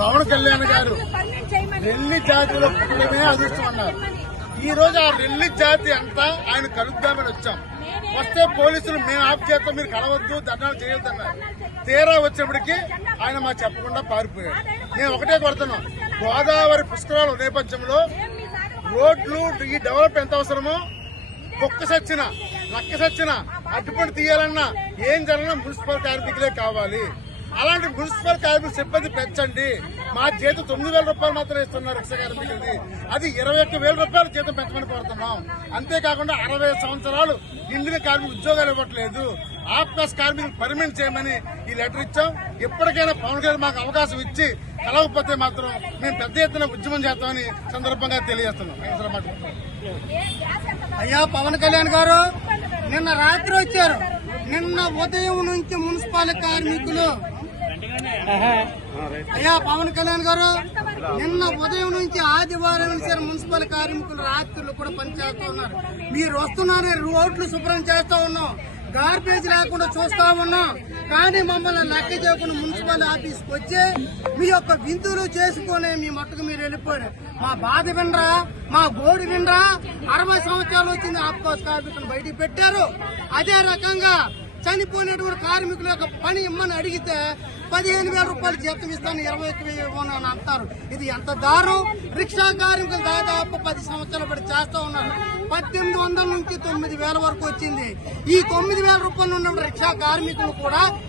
పవన్ కళ్యాణ్ గారు రెల్లి జాతిలో పుట్టడమే అదృష్టం అన్నారు. ఈ రోజు ఆ రెల్లి జాతి అంతా ఆయన కలుద్దామని వచ్చాం. వస్తే పోలీసులు మేము ఆఫ్ చేస్తాం, మీరు కలవద్దు, ధర్నాలు చేయొద్దన్నారు. తీరా వచ్చినప్పటికీ ఆయన మాకు చెప్పకుండా పారిపోయాడు. మేము ఒకటే కొడుతున్నాం, గోదావరి పుష్కరాల నేపథ్యంలో రోడ్లు ఈ డెవలప్ ఎంత అవసరమో కుక్క సచ్చిన నక్క సచ్చిన అడ్డుపడి తీయాలన్నా ఏం జరగనా మున్సిపల్ కార్మికులే కావాలి. అలాంటి మున్సిపల్ కార్మికుల సిబ్బంది పెంచండి. మా జీతం 9,000 రూపాయలు మాత్రమే ఇస్తున్నారు రిక్షా కార్మికులది, అది 21,000 రూపాయలు జీతం పెంచమని కోరుతున్నాం. అంతేకాకుండా 60 సంవత్సరాలు నిండిన కార్మికులు ఉద్యోగాలు ఇవ్వట్లేదు. ఆఫ్కాస్ కార్మికులు పర్మనెంట్ చేయమని ఈ లెటర్ ఇచ్చాం. ఎప్పటికైనా పవన్ గారు మాకు అవకాశం ఇచ్చి కలవకపోతే మాత్రం మేము పెద్ద ఎత్తున ఉద్యమం చేస్తామని సందర్భంగా తెలియజేస్తున్నాం. అయ్యా పవన్ కళ్యాణ్ గారు నిన్న రాత్రి వచ్చారు. నిన్న ఉదయం నుంచి మున్సిపల్ కార్మికులు అయ్యా పవన్ కళ్యాణ్ గారు నిన్న ఉదయం నుంచి ఆదివారం నుంచి మున్సిపల్ కార్మికులు రాత్రులు కూడా పనిచేస్తూ ఉన్నారు. మీరు వస్తున్నారని రోడ్లు శుభ్రం చేస్తా ఉన్నాం, గార్బేజ్ లేకుండా చూస్తా ఉన్నాం. కానీ మమ్మల్ని లెక్క చేయకుండా మున్సిపల్ ఆఫీస్కి వచ్చి మీ యొక్క విందులు చేసుకుని మీ మట్టుకు మీరు వెళ్ళిపోయారు. మా బాధ వినరా, మా గోడు వినరా? 60 సంవత్సరాలు వచ్చింది ఆఫ్కోర్స్ కార్మికులు బయటికి పెట్టారు. అదే రకంగా చనిపోయినటువంటి కార్మికుల యొక్క పని ఇమ్మని అడిగితే 15,000 రూపాయలు జీతం ఇస్తాను, 21,000 ఇవ్వను అని అంటారు. ఇది ఎంత దారుణం! రిక్షా కార్మికులు దాదాపు 10 సంవత్సరాలు బట్టి చేస్తూ ఉన్నారు. 1,800 నుంచి 9,000 వరకు వచ్చింది. ఈ 9,000 రూపాయలు ఉన్న రిక్షా కార్మికులు కూడా